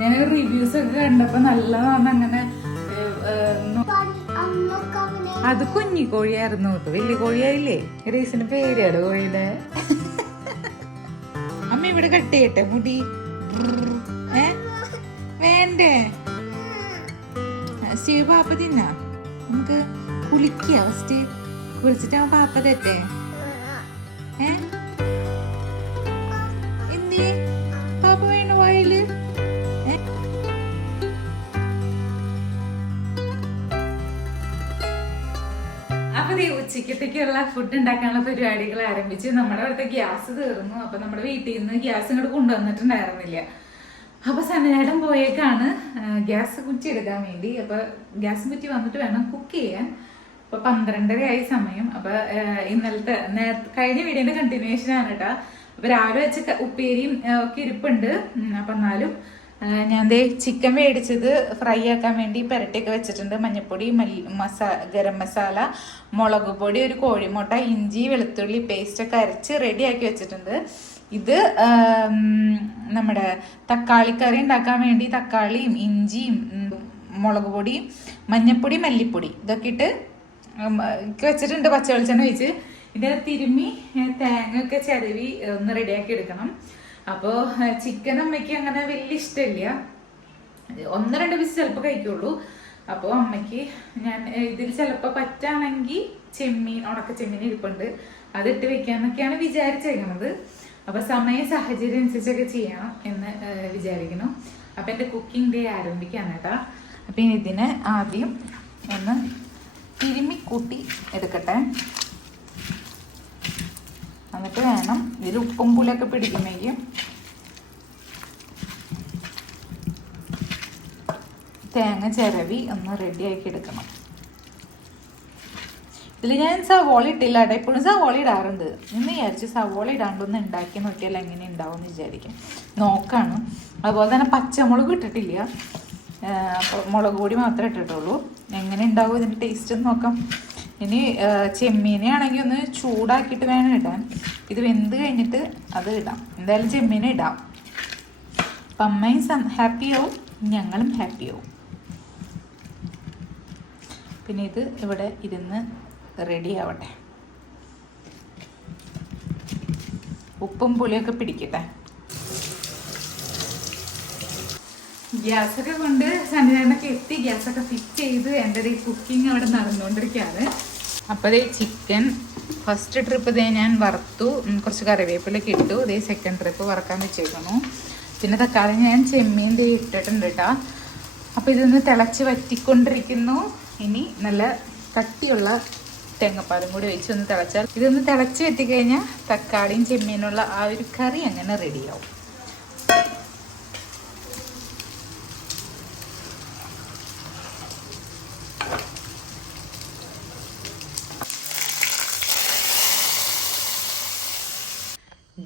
ഞാൻ റിവ്യൂസ് ഒക്കെ കണ്ടപ്പോ നല്ലതാണ് അങ്ങനെ അത് കുഞ്ഞി കോഴിയായിരുന്നു കേട്ടോ. വലിയ കോഴിയായില്ലേ? റീസിന് പേരാണ് കോഴിയുടെ? അമ്മ ഇവിടെ കട്ട് ചെയ്യട്ടെ മുടി. ഏ? വേണ്ടേ? സ്റ്റീവ് പാപ്പ തിന്ന? നമുക്ക് കുളിക്കുക ഫസ്റ്റ് കുളിച്ചിട്ട് അവൻ പാപ്പ തെറ്റേ? ഏ? ദേ ഉച്ചക്കത്തേക്കുള്ള ഫുഡ് ഉണ്ടാക്കാനുള്ള പരിപാടികൾ ആരംഭിച്ച് നമ്മുടെ അവിടുത്തെ ഗ്യാസ് തീർന്നു. അപ്പൊ നമ്മുടെ വീട്ടിൽ നിന്ന് ഗ്യാസ് ഇങ്ങോട്ട് കൊണ്ടുവന്നിട്ടുണ്ടായിരുന്നില്ല. അപ്പൊ സനേടം പോയേക്കാണ് ഗ്യാസ് കുറ്റി എടുക്കാൻ വേണ്ടി. അപ്പൊ ഗ്യാസ് കുറ്റി വന്നിട്ട് വേണം കുക്ക് ചെയ്യാൻ. അപ്പൊ പന്ത്രണ്ടര ആയി സമയം. അപ്പൊ ഇന്നലത്തെ നേരത്തെ കഴിഞ്ഞ വീഡിയോന്റെ കണ്ടിന്യൂഷൻ ആണ് കേട്ടോ. അപ്പൊ രാവിലെ വെച്ച ഉപ്പേരിയും ഒക്കെ ഇരിപ്പുണ്ട്. അപ്പൊ എന്നാലും ഞാൻ ദേ ചിക്കൻ മേടിച്ചത് ഫ്രൈ ആക്കാൻ വേണ്ടി പെരട്ടിയൊക്കെ വെച്ചിട്ടുണ്ട്. മഞ്ഞപ്പൊടി മസാ ഗരം മസാല മുളക് പൊടി ഒരു കോഴിമുട്ട ഇഞ്ചി വെളുത്തുള്ളി പേസ്റ്റൊക്കെ അരച്ച് റെഡിയാക്കി വെച്ചിട്ടുണ്ട്. ഇത് നമ്മുടെ തക്കാളിക്കറി ഉണ്ടാക്കാൻ വേണ്ടി തക്കാളിയും ഇഞ്ചിയും മുളക് പൊടിയും മഞ്ഞപ്പൊടി മല്ലിപ്പൊടി ഇതൊക്കെ ഇട്ട് വെച്ചിട്ടുണ്ട് പച്ച വെളിച്ചെണ്ണ ഒഴിച്ച്. ഇത് തിരുമ്മി തേങ്ങയൊക്കെ ചിരവി ഒന്ന് റെഡിയാക്കി എടുക്കണം. അപ്പോൾ ചിക്കൻ അമ്മയ്ക്ക് അങ്ങനെ വലിയ ഇഷ്ടമില്ല. ഒന്ന് രണ്ട് പീസ് ചിലപ്പോൾ കഴിക്കുള്ളൂ. അപ്പോൾ അമ്മയ്ക്ക് ഞാൻ ഇതിൽ ചിലപ്പോൾ പറ്റാണെങ്കിൽ ചെമ്മീൻ ഉണക്ക ചെമ്മീൻ ഇരിപ്പുണ്ട്. അതിട്ട് വെക്കാന്നൊക്കെയാണ് വിചാരിച്ചേക്കുന്നത് അപ്പൊ സമയ സാഹചര്യം അനുസരിച്ചൊക്കെ ചെയ്യണം എന്ന് വിചാരിക്കുന്നു. അപ്പൊ എന്റെ കുക്കിംഗ് ഡേ ആരംഭിക്കാൻ കേട്ടാ. അപ്പൊ ഇതിനെ ആദ്യം ഒന്ന് തിരുമ്മിക്കൂട്ടി എടുക്കട്ടെ. എന്നിട്ട് വേണം ഇതിൽ ഉപ്പും പുലൊക്കെ പിടിക്കുമെങ്കിൽ തേങ്ങ ചിരവി ഒന്ന് റെഡിയാക്കി എടുക്കണം. ഇതിൽ ഞാൻ സവോള ഇട്ടില്ല കേട്ടോ. എപ്പോഴും സവോള ഇടാറുണ്ട്. ഇന്ന് വിചാരിച്ചു സവോള ഇടാണ്ടൊന്ന് ഉണ്ടാക്കി നോക്കിയാൽ എങ്ങനെ ഉണ്ടാവും എന്ന് വിചാരിക്കും. നോക്കാണ്. അതുപോലെ തന്നെ പച്ചമുളക് ഇട്ടിട്ടില്ല. മുളക് പൊടി മാത്രമേ ഇട്ടിട്ടുള്ളൂ. എങ്ങനെ ഉണ്ടാവും ഇതിന്റെ ടേസ്റ്റ് നോക്കാം. ഇനി ചെമ്മീനെ ആണെങ്കിൽ ഒന്ന് ചൂടാക്കിയിട്ട് വേണം ഇടാൻ. ഇത് വെന്ത് കഴിഞ്ഞിട്ട് അത് ഇടാം. എന്തായാലും ചെമ്മീനെ ഇടാം. അപ്പം അമ്മയും ഹാപ്പിയാവും ഞങ്ങളും ഹാപ്പിയാവും പിന്നെ ഇത് ഇവിടെ ഇരുന്ന് റെഡി ആവട്ടെ. ഉപ്പും പുളിയൊക്കെ പിടിക്കട്ടെ. ഗ്യാസൊക്കെ കൊണ്ട് സന്നിധാനൊക്കെ എത്തി. ഗ്യാസൊക്കെ ഫിറ്റ് ചെയ്ത് എന്റെ ഈ കുക്കിംഗ് അവിടെ നടന്നുകൊണ്ടിരിക്കുകയാണ്. അപ്പോൾ ഈ ചിക്കൻ ഫസ്റ്റ് ട്രിപ്പ് ഇതേ ഞാൻ വറുത്തു. കുറച്ച് കറിവേപ്പിലൊക്കെ ഇട്ടു. ഇതേ സെക്കൻഡ് ട്രിപ്പ് വറക്കാൻ വെച്ചേക്കുന്നു. പിന്നെ തക്കാളി ഞാൻ ചെമ്മീൻ ദേ ഇട്ടിട്ടുണ്ട് കേട്ടോ അപ്പോൾ ഇതൊന്ന് തിളച്ച് വറ്റിക്കൊണ്ടിരിക്കുന്നു. ഇനി നല്ല കട്ടിയുള്ള തേങ്ങപ്പാലും കൂടി വെച്ച് ഒന്ന് തിളച്ചാൽ ഇതൊന്ന് തിളച്ച് വറ്റിക്കഴിഞ്ഞാൽ തക്കാളിയും ചെമ്മീനുള്ള ആ ഒരു കറി അങ്ങനെ റെഡിയാവും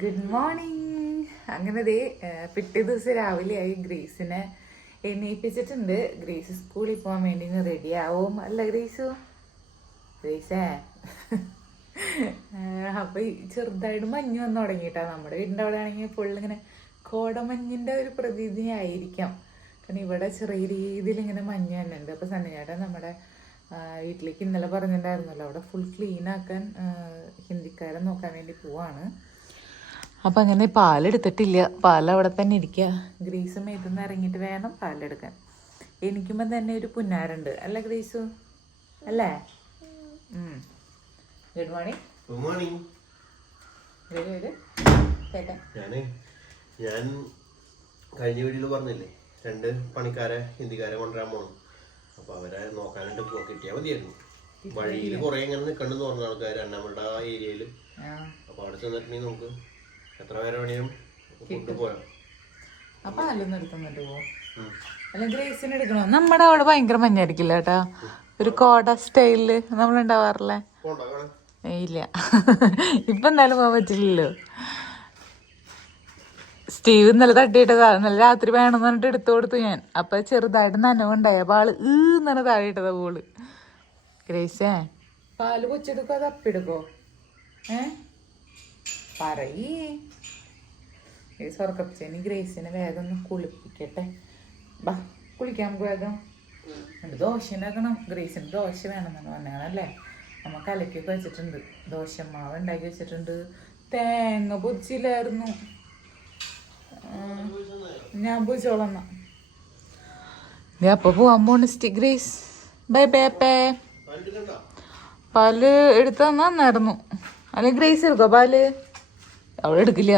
ഗുഡ് മോർണിംഗ് അങ്ങനെ ദേ പിറ്റേ ദിവസം രാവിലെ ആയി ഗ്രേസിനെ എണീപ്പിച്ചിട്ടുണ്ട്. ഗ്രേസ് സ്കൂളിൽ പോകാൻ വേണ്ടി റെഡി ആവും. അല്ല ഗ്രേസു? ഗ്രേസേ? അപ്പൊ ചെറുതായിട്ട് മഞ്ഞ് വന്നു തുടങ്ങിയിട്ടാ. നമ്മുടെ വീടിന്റെ അവിടെ ആണെങ്കിൽ ഫുൾ ഇങ്ങനെ കോടമഞ്ഞിന്റെ ഒരു പ്രതീതി ആയിരിക്കാം കാരണം ഇവിടെ ചെറിയ രീതിയിൽ ഇങ്ങനെ മഞ്ഞ് തന്നെ ഉണ്ട് അപ്പൊ സന്നിചേട്ടൻ നമ്മുടെ വീട്ടിലേക്ക് ഇന്നലെ പറഞ്ഞിട്ടുണ്ടായിരുന്നല്ലോ. അവിടെ ഫുൾ ക്ലീൻ ആക്കാൻ ആ, ഹിന്ദിക്കാരെ നോക്കാൻ വേണ്ടി പോവാണ്. അപ്പൊ അങ്ങനെ പാലെടുത്തിട്ടില്ല. പാലവിടെ അവിടെ തന്നെ ഇരിക്കുക ഗ്രീസ് മേത്തുനിന്ന് ഇറങ്ങിയിട്ട് വേണം പാലെടുക്കാൻ. എനിക്കുമ്പോൾ തന്നെ ഒരു പുന്നാരുണ്ട്. അല്ല ഗ്രീസു? അല്ലേ? ഗുഡ് മോർണിംഗ് ഗുഡ് മോർണിംഗ് ഞാൻ കഴിഞ്ഞ വീട്ടിൽ പറഞ്ഞില്ലേ രണ്ട് പണിക്കാരെ ഹിന്ദിക്കാരെ കൊണ്ടുവരാൻ പോകണം അപ്പൊ അവരെ നോക്കാനായിട്ട് പോ കിട്ടിയാൽ മതിയായിരുന്നു. വഴിയിൽ കുറെ ഇങ്ങനെ നിൽക്കണ്ടെന്ന് പറഞ്ഞ ആൾക്കാർ നമ്മുടെ ആ ഏരിയയിൽ അപ്പൊ അവിടെ ചെന്നിട്ടുണ്ടെങ്കിൽ നമുക്ക് എത്ര പേരെ വേണേലും കൊണ്ടുപോകാം. അപ്പൊ പാലൊന്നും എടുക്കുന്നുണ്ട് പോ അല്ല ഗ്രേസിന് എടുക്കണോ? നമ്മുടെ അവിടെ ഭയങ്കര മഞ്ഞായിരിക്കില്ല കേട്ടാ ഒരു കോട സ്റ്റൈലിൽ നമ്മളുണ്ടാവാറില്ലേ? ഇല്ല. ഇപ്പൊ എന്തായാലും പോകാൻ പറ്റില്ലല്ലോ. സ്റ്റീവ് ഇന്നലെ തട്ടിയിട്ടതാ നല്ല രാത്രി വേണമെന്ന് പറഞ്ഞിട്ട് എടുത്തു കൊടുത്തു ഞാൻ. അപ്പൊ ചെറുതായിട്ട് നനവുണ്ടായി. അപ്പൊ ആൾ ഈന്ന് താഴെ ഇട്ടതാ പോൾ ഗ്രേസേ. പാൽ കൊച്ചെടുക്കോ അത് അപ്പിടുക്കോ ഏ? പറയേ ഈ ഉറക്കപ്പിച്ചേനി ഗ്രേസിനെ വേഗം ഒന്ന് കുളിപ്പിക്കട്ടെ. ബാ കുളിക്കാൻ വേഗം. എന്നിട്ട് ദോശനാക്കണം ഗ്രേസിന് ദോശ വേണമെന്നാണ് പറഞ്ഞാണല്ലേ അമ്മ കലക്കൊക്കെ വെച്ചിട്ടുണ്ട്. ദോശമാവ് ഉണ്ടാക്കി വെച്ചിട്ടുണ്ട്. തേങ്ങ പൊതിച്ചില്ലായിരുന്നു ഉം. ഞാൻ പൊച്ചോളന്ന നീ അപ്പൊ പോവാൻ പോണ് ഗ്രേസ്. ബൈ ബൈ അപ്പേ കണ്ടിട്ടുണ്ടോ പാൽ എടുത്ത നന്നായിരുന്നു അല്ലെ ഗ്രേസ് എടുക്കോ പാൽ? അവൾ എടുക്കില്ല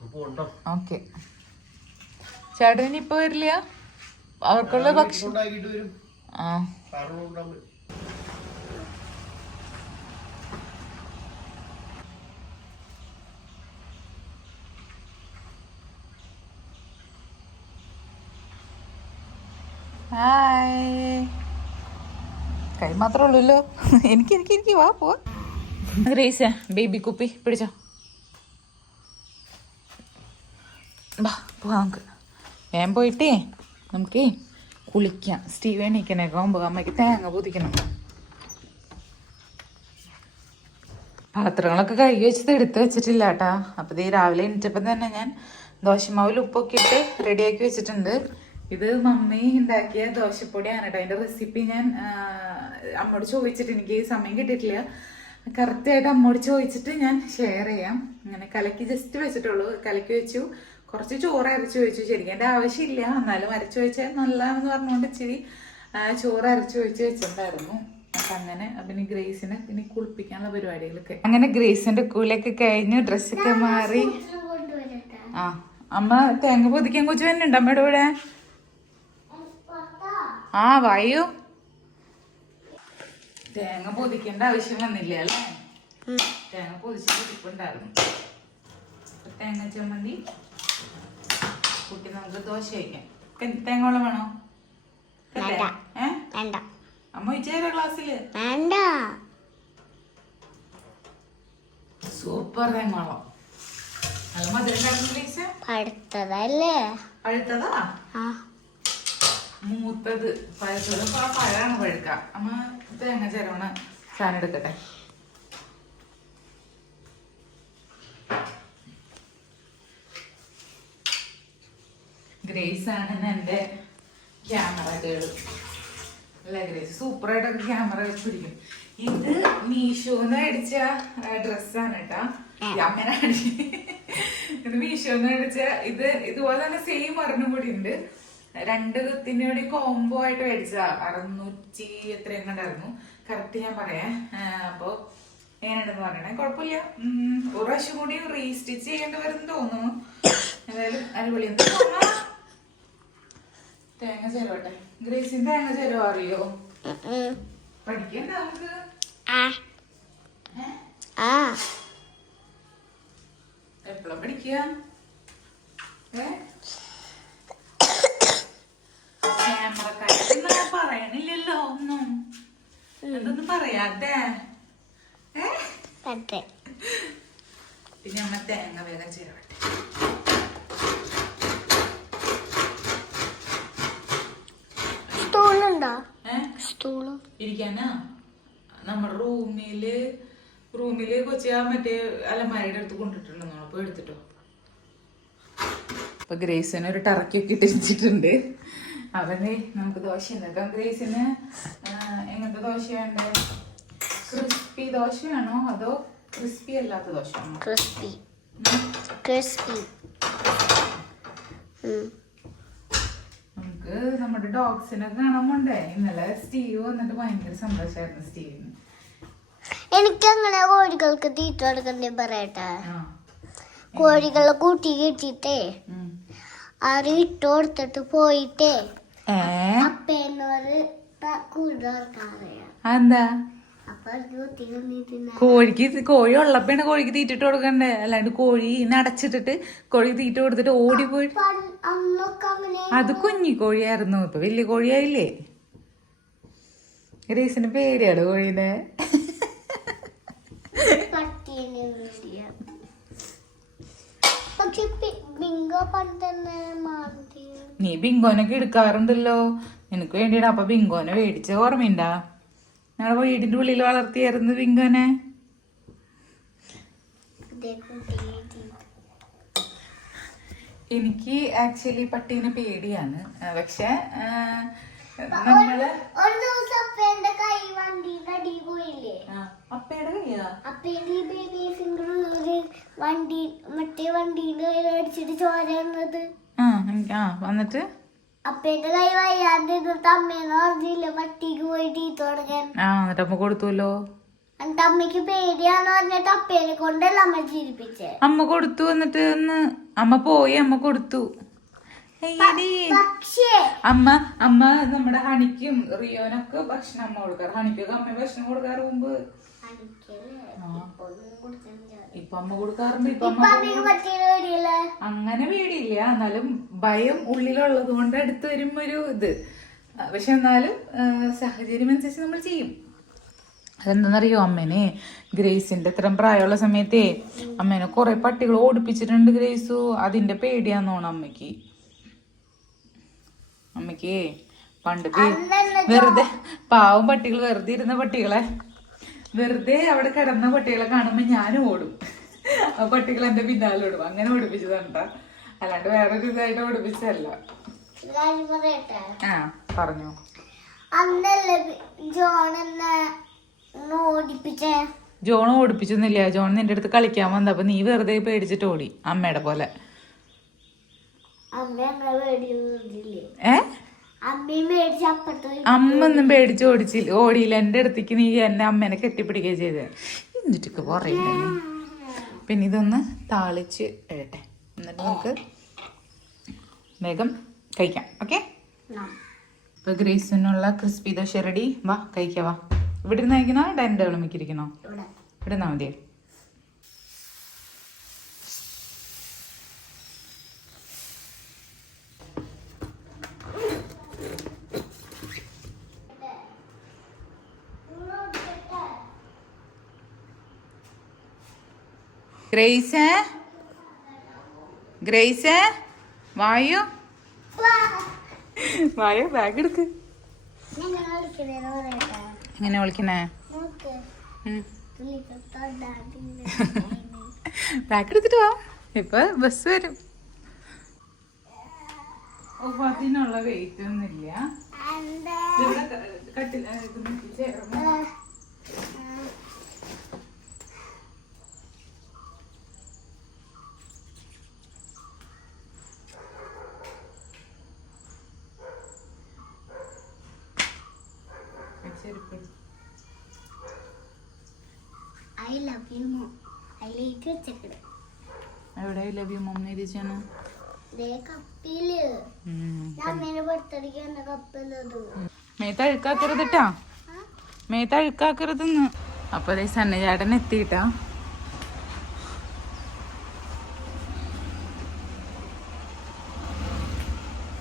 അപ്പൊ ഉണ്ടോ ഓക്കെ ചേട്ടൻ ഇപ്പൊ വരില്ല? അവർക്കുള്ള ഭക്ഷണം ആ. ഹായ് കൈ മാത്രമേ ഉള്ളൂല്ലോ എനിക്ക് എനിക്ക് എനിക്ക് വാ പോ. ഗ്രേസ് ബേബി കുപ്പി പിടിച്ചോ. വാ പോവാ നമുക്ക്. വേഗം പോയിട്ടേ നമുക്ക് കുളിക്കാം. സ്റ്റീവ് എണീക്കണേക്ക് ആകുമ്പോൾ അമ്മയ്ക്ക് തേങ്ങ പൊതിക്കണം. പാത്രങ്ങളൊക്കെ കഴുകി വെച്ചത് എടുത്ത് വെച്ചിട്ടില്ല കേട്ടാ. അപ്പോൾ ഈ രാവിലെ എണീറ്റപ്പം തന്നെ ഞാൻ ദോശമാവിൽ ഉപ്പൊക്കെ ഇട്ട് റെഡിയാക്കി വെച്ചിട്ടുണ്ട്. ഇത് മമ്മി ഉണ്ടാക്കിയ ദോശപ്പൊടിയാണ് കേട്ടോ. അതിന്റെ റെസിപ്പി ഞാൻ അമ്മോട് ചോദിച്ചിട്ട് എനിക്ക് സമയം കിട്ടിയിട്ടില്ല. കറക്റ്റായിട്ട് അമ്മോട് ചോദിച്ചിട്ട് ഞാൻ ഷെയർ ചെയ്യാം. അങ്ങനെ കലക്കി ജസ്റ്റ് വെച്ചിട്ടുള്ളൂ. കലക്കി വെച്ചു. കുറച്ച് ചോറ് അരച്ചു വെച്ചു. ശരിക്കും എന്റെ ആവശ്യമില്ല. എന്നാലും അരച്ചു വെച്ചാൽ നല്ലതാണെന്ന് പറഞ്ഞുകൊണ്ട് ഇച്ചിരി ചോറ് അരച്ചു വെച്ച് വെച്ചിട്ടുണ്ടായിരുന്നു. അപ്പം അങ്ങനെ പിന്നെ ഗ്രേസിനെ പിന്നെ കുളിപ്പിക്കാനുള്ള പരിപാടികളൊക്കെ. അങ്ങനെ ഗ്രേസിന്റെ കൂലൊക്കെ കഴിഞ്ഞ്. ഡ്രസ്സൊക്കെ മാറി. ആ അമ്മ തേങ്ങ പൊതിക്കാൻ കൊച്ചു തന്നെ ഉണ്ട് അമ്മയുടെ കൂടെ? ആ വായു. തേങ്ങ പൊതിക്കേണ്ട ആവശ്യം വന്നില്ല അല്ലേ? തേങ്ങ പൊതിച്ച് പൊതിപ്പുണ്ടായിരുന്നു അപ്പൊ തേങ്ങ ചമ്മന്തി കുട്ടി നമുക്ക് ദോശ വയ്ക്കാം. തേങ്ങ വെള്ളം വേണോ? വേണ്ട. അമ്മ വിചാര ക്ലാസ്സിൽ. വേണ്ട. സൂപ്പർ തേങ്ങോളം അത് മധുരം പടുത്തതല്ലേ പഴുത്തതാ? ആ. മൂത്തത് പഴത്തത്. അപ്പൊ ആ പഴമാണ് പഴുക്ക അമ്മ തേങ്ങ ചേരവണ സാധനം എടുക്കട്ടെ. ഗ്രേസ് ആണ് എന്റെ ക്യാമറ കേൾ അല്ല ഗ്രേസ് സൂപ്പറായിട്ടൊക്കെ ക്യാമറ വെച്ച് പിടിക്കും ഇത് മീഷോന്ന് അടിച്ച ഡ്രസ്സാണ് കേട്ടാ. അമ്മനാണ്. ഇത് മീഷോന്ന് അടിച്ച ഇത് ഇതുപോലെ തന്നെ സെയിം ഒരെണ്ണം കൂടി ഉണ്ട്. രണ്ട് കത്തിന്റെ കൂടി കോംബോ ആയിട്ട് മേടിച്ച അറുന്നൂറ്റി എത്ര കണ്ടായിരുന്നു കറക്റ്റ് ഞാൻ പറയാ. അപ്പൊ എങ്ങനെയുണ്ടെന്ന് പറയണേ കുഴപ്പമില്ല. ഒരു പ്രാവശ്യം കൂടി റീസ്റ്റിച്ച് ചെയ്യേണ്ടി വരും തോന്നുന്നു. എന്തായാലും അടിപൊളി. തേങ്ങ ചേരുവട്ടെ. ഗ്രേസിന് തേങ്ങ ചേരുവ അറിയോ? പഠിക്കണ്ട നമുക്ക്. എപ്പോഴും? പഠിക്കുക? ഏ? ക്യാമറക്കാരൊന്നും ഞാൻ പറയണില്ലല്ലോ ഒന്നും. എന്തൊന്നും പറയാതെ പിന്നെ അമ്മ തേങ്ങ വേഗം ചേരട്ടെ ഇരിക്കാനാ? നമ്മുടെ റൂമിൽ റൂമിൽ കൊച്ചിയ മറ്റേ അലമാരയുടെ അടുത്ത് കൊണ്ടിട്ടുണ്ടെന്നോ അപ്പൊ എടുത്തിട്ടോ. അപ്പൊ ഗ്രേസിന് ഒരു ടറക്കിയൊക്കെ ഇട്ടിരിച്ചിട്ടുണ്ട് അവന് നമുക്ക് ദോശ ഉണ്ടാക്കാം ഗ്രേസിന് എങ്ങനത്തെ ദോശ വേണ്ടേ ക്രിസ്പി ദോശയാണോ അതോ ക്രിസ്പി അല്ലാത്ത ദോശയാണോ? ക്രിസ്പി. ക്രിസ്പി. നമുക്ക് നമ്മുടെ ഡോഗ്സിനെ കാണാൻ പോണ്ടേ? ഇന്നലെ സ്റ്റീവ് വന്നിട്ട് ഭയങ്കര സന്തോഷമായിരുന്നു സ്റ്റീവിന്. എനിക്കങ്ങനെ കോഴികൾക്ക് തീറ്റ കൊടുക്കണ്ടേ പറയട്ടെ? കോഴികളെ കൂട്ടി കിട്ടിട്ടേ അറിയിട്ട് കൊടുത്തിട്ട് പോയിട്ടേ കോഴിക്ക് കോഴി ഉള്ളപ്പോഴാണ് കോഴിക്ക് തീറ്റിട്ട് കൊടുക്കണ്ടേ? അല്ലാണ്ട് കോഴി ഇന്ന് അടച്ചിട്ടിട്ട് കോഴിക്ക് തീറ്റ കൊടുത്തിട്ട് ഓടി പോയി അത് കുഞ്ഞി കോഴിയായിരുന്നു. ഇപ്പൊ വലിയ കോഴിയായില്ലേ? റീസിന് പേടിയാണ് കോഴീനെ പക്ഷെ ബിങ്കോ പണ്ട് തന്നെ മാന്തി. നീ ബിങ്കോനൊക്കെ എടുക്കാറുണ്ടല്ലോ. നിനക്ക് വേണ്ടിയാണ് അപ്പൊ ബിങ്കോനെ മേടിച്ച ഓർമ്മയുണ്ടാ? ഞങ്ങളുടെ വീടിന്റെ ഉള്ളിൽ വളർത്തിയായിരുന്നു ബിങ്കോനെ. എനിക്ക് ആക്ച്വലി പട്ടീനെ പേടിയാണ്. പക്ഷെ നമ്മൾ ഒരു ദിവസം അപ്പേന്റെ കൈ വണ്ടിയുടെ അടി പോയില്ലേ? അപ്പയുടെ കയ്യാ അപ്പേന്റെ ബേബി ഫിംഗർ വണ്ടി മറ്റേ വണ്ടിയുടെ കയ്യിൽ അടിച്ചിട്ട് ചോര വന്നത്. ആ വന്നിട്ട്? അപ്പേന്റെ കൈ വയ്യാണ്ട് ഇരുന്നിട്ട് അമ്മേന്ന് പറഞ്ഞില്ല പട്ടിക്ക് പോയിട്ട് തുടങ്ങാൻ. ആ എന്നിട്ട് അമ്മ കൊടുത്തുല്ലോ എന്നിട്ട് അമ്മയ്ക്ക് പേടിയാന്ന് പറഞ്ഞിട്ട് അപ്പേനെ കൊണ്ടല്ല അമ്മ ചിരിപ്പിച്ചേ. അമ്മ കൊടുത്തു എന്നിട്ട് അമ്മ പോയി അമ്മ കൊടുത്തു. അമ്മ അമ്മ നമ്മുടെ ഹണിക്കും റിയോനൊക്കെ ഭക്ഷണം അമ്മ കൊടുക്കാറ്. ഹണിക്കൊക്കെ അമ്മ ഭക്ഷണം കൊടുക്കാറ് മുമ്പ്. ഇപ്പൊ അമ്മ കൊടുക്കാറുണ്ട് ഇപ്പൊ അങ്ങനെ പേടിയില്ല എന്നാലും ഭയം ഉള്ളിലുള്ളത് കൊണ്ട് അടുത്ത് വരുമ്പോ ഒരു ഇത്. പക്ഷെ എന്നാലും സാഹചര്യം അനുസരിച്ച് നമ്മൾ ചെയ്യും. അതെന്താണെന്നറിയോ അമ്മേനെ? ഗ്രേസിന്റെ ഇത്രയും പ്രായമുള്ള സമയത്തേ അമ്മേനെ കുറെ പട്ടികൾ ഓടിപ്പിച്ചിട്ടുണ്ട് ഗ്രേസു. അതിന്റെ പേടിയാന്നോണം അമ്മയ്ക്ക്. അമ്മയ്ക്ക് പണ്ട് വെറുതെ പാവം പട്ടികൾ വെറുതെ ഇരുന്ന പട്ടികളെ. വെറുതെ അവിടെ കിടന്ന പട്ടികളെ കാണുമ്പോ ഞാൻ ഓടും. ആ പട്ടികൾ എന്റെ പിന്നാലെ ഓടും. അങ്ങനെ ഓടിപ്പിച്ചതണ്ട അല്ലാണ്ട് വേറൊരു ഇതായിട്ട് ഓടിപ്പിച്ചതല്ല. ആ പറഞ്ഞു. അന്നല്ലേ ജോൺ ഓടിപ്പിച്ചേ? ജോൺ ഓടിപ്പിച്ചൊന്നുമില്ല. ജോൺ നിന്റെ അടുത്ത് കളിക്കാൻ വന്നപ്പോ നീ വെറുതെ പേടിച്ചിട്ട് ഓടി. അമ്മയുടെ പോലെ അമ്മ എന്നെ പേടിയൊന്നുമില്ലേ ഏ അമ്മയും മേടിച്ച് അപ്പുറത്ത് പോയി അമ്മ ഒന്നും പേടിച്ച് ഓടിച്ചില്ല. ഓടിയില്ല. എന്റെ അടുത്തേക്ക് നീ എന്നെ അമ്മേനെ കെട്ടിപ്പിടിക്കുകയും ചെയ്തത് എന്നിട്ടൊക്കെ പറയില്ല? പിന്നെ ഇതൊന്ന് താളിച്ച് എഴട്ടെ എന്നിട്ട് നമുക്ക് വേഗം കഴിക്കാം. ഓക്കെ. ഇപ്പൊ ഗ്രേസിനുള്ള ക്രിസ്പി ദോശ റെഡി. വാ കഴിക്കാം വാ. ഇവിടെ ഇരുന്ന് കഴിക്കണോ ഡൈനിങ് ടേബിൾ മിക്കിരിക്കണോ? ഇവിടെ. നിന്നാ മതിയോ? ഗ്രേസ് ഗ്രേസ് വായു? വായു ബാഗ് എടുക്ക്. എങ്ങനെ വിളിക്കണേ? ബാഗ് എടുത്തിട്ട് വാ. ഇപ്പൊ ബസ് വരും. അതിനുള്ള വെയിറ്റ് ഒന്നുമില്ല. കട്ടിൽ ആ, ഇത് നോക്കി ചേർന്ന്. ആ, ചെരുപ്പ് എടുക്ക്. ഐ ലവ് യു മോ അതിലേക്ക് വെച്ചേക്കട് എവിടെ? ലവ് യു എഴുതിച്ചാണ് ദേ കപ്പിൽ അമ്മേനെ ബർത്ത്ഡേക്ക് എന്റെ കപ്പിലത് മേത്ത് അഴുക്കാക്കരുതിട്ടാ മേത്ത് അഴുക്കാക്കരുതെന്ന് അപ്പൊ അതേ സന്നചേട്ടൻ എത്തിയിട്ടാ.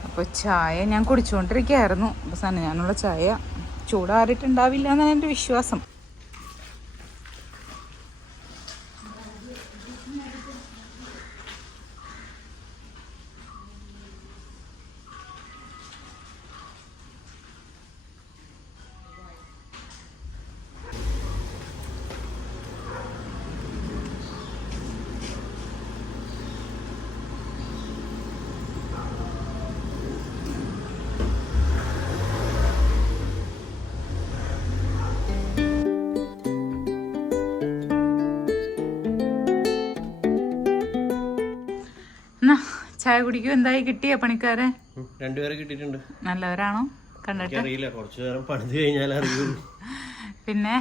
അപ്പൊ ചായ ഞാൻ കുടിച്ചുകൊണ്ടിരിക്കുകയായിരുന്നു അപ്പൊ സന്നജാനുള്ള ചായ ചൂടാറിയിട്ടുണ്ടാവില്ല എന്നാണ് എന്റെ വിശ്വാസം. ചായ കുടിക്കും എന്തായി കിട്ടിയ പണിക്കാരെ? രണ്ടുപേരെ കിട്ടിയിട്ടുണ്ട്. നല്ലവരാണോ? കണ്ടിട്ട്? അറിയില്ല കുറച്ചു നേരം പണിത് കഴിഞ്ഞാൽ അറിയുള്ളൂ. പിന്നെ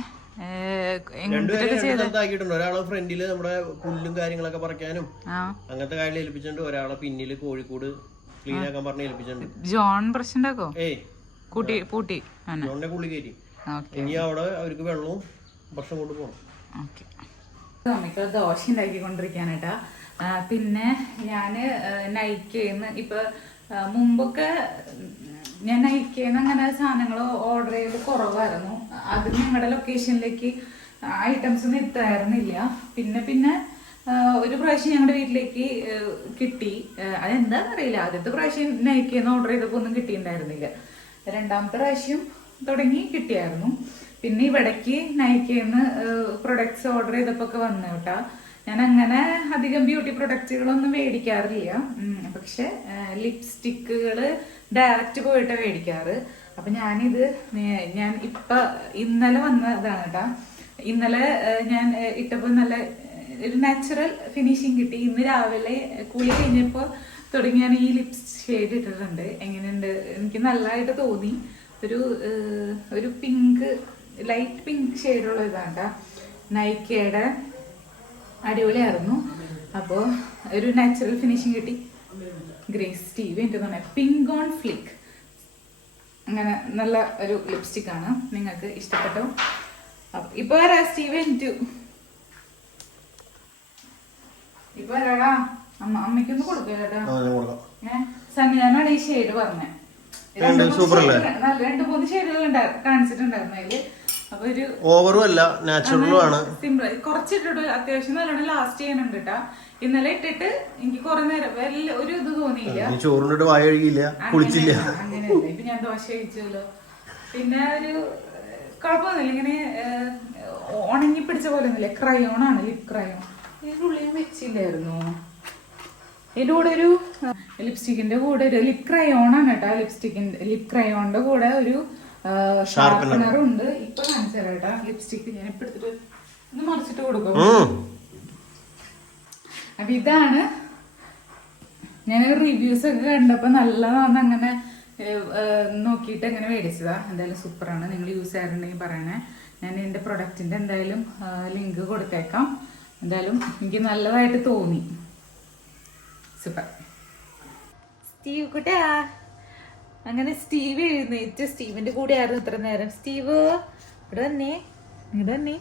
ഒരാളെ ഫ്രണ്ടിൽ നമ്മുടെ പുല്ലും കാര്യങ്ങളൊക്കെ പറിക്കാനും അങ്ങനത്തെ കാര്യം ഏൽപ്പിച്ചിട്ടുണ്ട്. ഒരാളെ പിന്നിൽ കോഴിക്കോട് ക്ലീൻ ആക്കാൻ പറഞ്ഞ് ഏൽപ്പിച്ചിട്ടുണ്ട്. ജോൺ പ്രശ്നണ്ടാക്കോ ഏയ് കൂട്ടി പൂട്ടി. ജോണിന്റെ കുളി കയറ്റി. ഇനി അവിടെ അവർക്ക് വെള്ളവും ഭക്ഷണം കൊണ്ട് പോകണം ഓക്കെ. ദോശ ഉണ്ടാക്കിക്കൊണ്ടിരിക്കാനേട്ടാ പിന്നെ ഞാൻ നൈക്കേന്ന് ഇപ്പൊ മുമ്പൊക്കെ ഞാൻ നൈക്കേന്ന് അങ്ങനെ സാധനങ്ങൾ ഓർഡർ ചെയ്ത് കുറവായിരുന്നു. അത് ഞങ്ങളുടെ ലൊക്കേഷനിലേക്ക് ഐറ്റംസ് ഒന്നും എത്തായിരുന്നില്ല പിന്നെ പിന്നെ ഒരു പ്രാവശ്യം ഞങ്ങളുടെ വീട്ടിലേക്ക് കിട്ടി. അതെന്താണെന്ന് അറിയില്ല. ആദ്യത്തെ പ്രാവശ്യം നൈക്കേന്ന് ഓർഡർ ചെയ്തപ്പോൾ ഒന്നും കിട്ടിയിട്ടുണ്ടായിരുന്നില്ല. രണ്ടാമത്തെ പ്രാവശ്യം തുടങ്ങി കിട്ടിയായിരുന്നു. പിന്നെ ഇവിടേക്ക് നൈക്കേന്ന് പ്രൊഡക്ട്സ് ഓർഡർ ചെയ്തപ്പോ ഒക്കെ വന്നു കേട്ടാ. ഞാൻ അങ്ങനെ അധികം ബ്യൂട്ടി പ്രൊഡക്റ്റുകളൊന്നും മേടിക്കാറില്ല. പക്ഷെ ലിപ്സ്റ്റിക്കുകൾ ഡയറക്റ്റ് പോയിട്ട് മേടിക്കാറ്. അപ്പൊ ഞാനിത് ഞാൻ ഇപ്പൊ ഇന്നലെ വന്നതാണ് കേട്ടാ ഇന്നലെ ഞാൻ ഇട്ടപ്പോ നല്ല ഒരു നാച്ചുറൽ ഫിനിഷിങ് കിട്ടി. ഇന്ന് രാവിലെ കുളി കഴിഞ്ഞപ്പോ തുടങ്ങി ഞാൻ ഈ ലിപ്സ് ഷെയ്ഡ് ഇട്ടിട്ടുണ്ട്. എങ്ങനെയുണ്ട്? എനിക്ക് നല്ലതായിട്ട് തോന്നി. ഒരു ഒരു പിങ്ക് ലൈറ്റ് പിങ്ക് ഷെയ്ഡുള്ള ഇതാണ് നൈക്കയുടെ അടിപൊളിയായിരുന്നു. അപ്പോൾ ഒരു നാച്ചുറൽ ഫിനിഷിങ് കിട്ടി. ഗ്രേസ് സ്റ്റീവ് എനിക്ക് തന്നെ പിങ്ക് ഓൺ ഫ്ലിക്ക് അങ്ങനെ നല്ല ഒരു ലിപ്സ്റ്റിക് ആണ്. നിങ്ങൾക്ക് ഇഷ്ടപ്പെട്ടു? അപ്പൊ ഇപ്പൊ വരാ സ്റ്റീവ് എനിറ്റു ഇപ്പൊ വരാടാ. അമ്മ അമ്മയ്ക്കൊന്ന് കൊടുക്കല്ലേട്ടാ ആ ഞാൻ കൊടുക്കാം. ഏഹ് സണ്ണിയാനാണ് ഈ ഷെയ്ഡ് പറഞ്ഞത്? രണ്ട് മൂന്ന് ഷെയ്ഡുകൾ കാണിച്ചിട്ടുണ്ടായിരുന്നു അതിൽ. ഓവറും അല്ല നാച്ചുറലും ആണ്. സിമ്പിൾ കുറച്ചിട്ടിട്ട് അത്യാവശ്യം നല്ലോണം ലാസ്റ്റ് ചെയ്യാനുണ്ട് കേട്ടാ ഇന്നലെ ഇട്ടിട്ട് എനിക്ക് കുറെ നേരം ഒരു ഇത് തോന്നിയില്ല. ചോറിനിട്ട് വായ കഴുകിയില്ല കുളിച്ചില്ല. അങ്ങനെ- അങ്ങനെയല്ല. ഇപ്പൊ ഞാൻ ദോശ കഴിച്ചല്ലോ. പിന്നെ ഒരു കുഴപ്പമൊന്നുമില്ല. ഇങ്ങനെ ഉണങ്ങി പിടിച്ച പോലെ ഒന്നുമില്ല. ക്രയോൺ ആണ് ലിപ് ക്രയോൺ ഞാൻ വെച്ചില്ലായിരുന്നു. ഇതിന്റെ കൂടെ ഒരു ലിപ്സ്റ്റിക്കിന്റെ കൂടെ ഒരു ലിപ് ക്രയോൺ ആണ് കേട്ടോ ലിപ്സ്റ്റിക്കിന്റെ ലിപ് ക്രയോണിന്റെ കൂടെ ഒരു ഷാർപ്പനർ ഉണ്ട്. ഇപ്പൊ കാണിച്ചു തരാം ലിപ്സ്റ്റിക് ഞാൻ ഇപ്പൊ എടുത്തിട്ട് ഒന്ന് മറിച്ചിട്ട് കൊടുക്കും. അപ്പൊ ഇതാണ് ഞാൻ റിവ്യൂസ് ഒക്കെ കണ്ടപ്പോ നല്ലതാന്ന് അങ്ങനെ നോക്കിയിട്ട് അങ്ങനെ മേടിച്ചതാ. എന്തായാലും സൂപ്പറാണ്. നിങ്ങൾ യൂസ് ചെയ്യാറുണ്ടെങ്കിൽ പറയണേ. ഞാൻ എന്റെ പ്രൊഡക്റ്റിന്റെ എന്തായാലും ലിങ്ക് കൊടുത്തേക്കാം. എന്തായാലും എനിക്ക് നല്ലതായിട്ട് തോന്നി. സൂപ്പർ. സ്റ്റീവ് കുട്ടാ. അങ്ങനെ സ്റ്റീവ് എഴുന്നേറ്റ് സ്റ്റീവിന്റെ കൂടെ ആയിരുന്നു ഇത്ര നേരം. സ്റ്റീവ് ഇവിടെ വന്നേ. ഇവിടെ വന്നേ.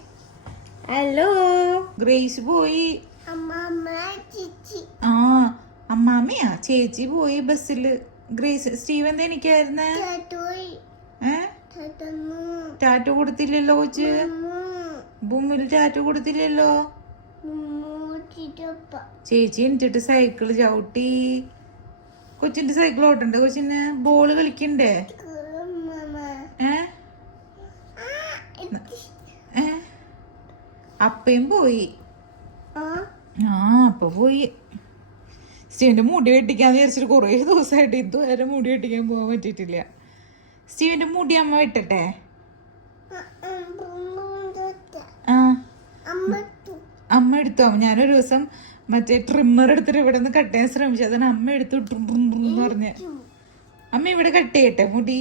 ഹലോ. ഗ്രേസ് പോയി. ആ അമ്മാമ്മയാ. ചേച്ചി പോയി ബസ്സിൽ. ഗ്രേസ് സ്റ്റീവ് എന്താ എനിക്കായിരുന്നേ? ടാറ്റു കൊടുത്തില്ലല്ലോ കൊച്ച്? ഭൂമിൽ ടാറ്റു കൊടുത്തില്ലല്ലോ? ചേച്ചി എനിച്ചിട്ട് സൈക്കിൾ ചവിട്ടി. കൊച്ചിന്റെ സൈക്കിൾ ഓട്ടുണ്ട്. കൊച്ചിന് ബോൾ കളിക്കണ്ടേ? അപ്പയും പോയി. ആ? അപ്പ പോയി. സ്റ്റീവിന്റെ മുടി വെട്ടിക്കാന്ന് വിചാരിച്ചിട്ട് കുറേ ദിവസമായിട്ട് ഇതുവരെ മുടി വെട്ടിക്കാൻ പോകാൻ പറ്റിയിട്ടില്ല. സ്റ്റീവിന്റെ മുടി അമ്മ വെട്ടട്ടെ? ആ. അമ്മ അമ്മ എടുത്തോ. ഞാനൊരു ദിവസം മറ്റേ ട്രിമ്മർ എടുത്തിട്ട് ഇവിടെ നിന്ന് കട്ട് ചെയ്യാൻ ശ്രമിച്ചു. അതിന് അമ്മ എടുത്തു എന്ന് പറഞ്ഞ്. അമ്മ ഇവിടെ കട്ട് ചെയ്യട്ടെ മുടി.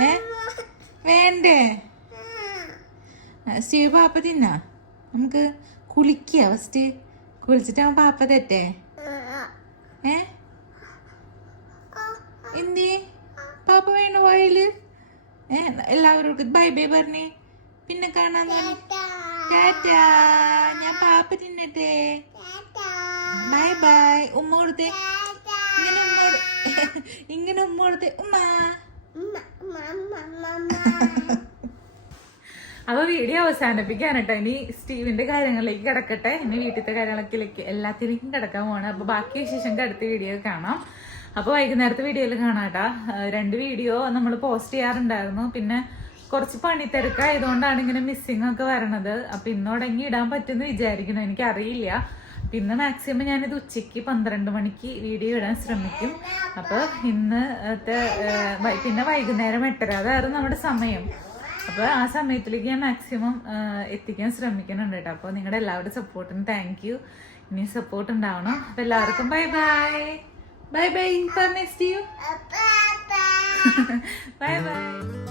ഏ? വേണ്ടേ? സ്റ്റീവ് പാപ്പ തിന്നാ? നമുക്ക് കുളിക്കുക ഫസ്റ്റ് കുളിച്ചിട്ട് അവൻ പാപ്പ തെറ്റേ ഏ? എന്തി? പാപ്പ വേണ വായിൽ? ഏ എല്ലാവരോടും ബൈ ബൈ പറഞ്ഞേ. പിന്നെ കാണാൻ ടാറ്റാ ഞാൻ പാപ്പ തിന്നട്ടെ ബൈ ബൈ ഉമ്മ കൊടുത്തെ ഇങ്ങനെ ഉമ്മ ഉമ്മ കൊടുത്തേ ഉമ്മ അപ്പൊ വീഡിയോ അവസാനിപ്പിക്കാൻ കേട്ടോ ഇനി സ്റ്റീവിന്റെ കാര്യങ്ങളിലേക്ക് കിടക്കട്ടെ. ഇനി വീട്ടിലത്തെ കാര്യങ്ങളിലേക്ക് എല്ലാത്തിലേക്കും കിടക്കാൻ പോകണം അപ്പൊ ബാക്കി വിശേഷം അടുത്ത വീഡിയോ കാണാം. അപ്പൊ വൈകുന്നേരത്തെ വീഡിയോയിൽ ഏഹ് രണ്ട് വീഡിയോ നമ്മൾ പോസ്റ്റ് ചെയ്യാറുണ്ടായിരുന്നു. പിന്നെ കുറച്ച് പണി തിരക്കായതുകൊണ്ടാണ് ഇങ്ങനെ മിസ്സിംഗ് ഒക്കെ വരണത്. അപ്പൊ ഇന്നോടങ്ങി ഇടാൻ പറ്റുമെന്ന് വിചാരിക്കുന്നു. എനിക്കറിയില്ല. പിന്നെ മാക്സിമം ഞാനിത് ഉച്ചയ്ക്ക് പന്ത്രണ്ട് മണിക്ക് വീഡിയോ ഇടാൻ ശ്രമിക്കും. അപ്പൊ ഇന്ന് പിന്നെ വൈകുന്നേരം എട്ടര. അതായിരുന്നു നമ്മുടെ സമയം. അപ്പോൾ ആ സമയത്തിലേക്ക് ഞാൻ മാക്സിമം എത്തിക്കാൻ ശ്രമിക്കുന്നുണ്ട് കേട്ടോ. അപ്പോൾ നിങ്ങളുടെ എല്ലാവരുടെ സപ്പോർട്ടിന് താങ്ക് യു ഇനി സപ്പോർട്ട് ഉണ്ടാവണം. അപ്പോൾ എല്ലാവർക്കും bye bye bye bye for next you bye bye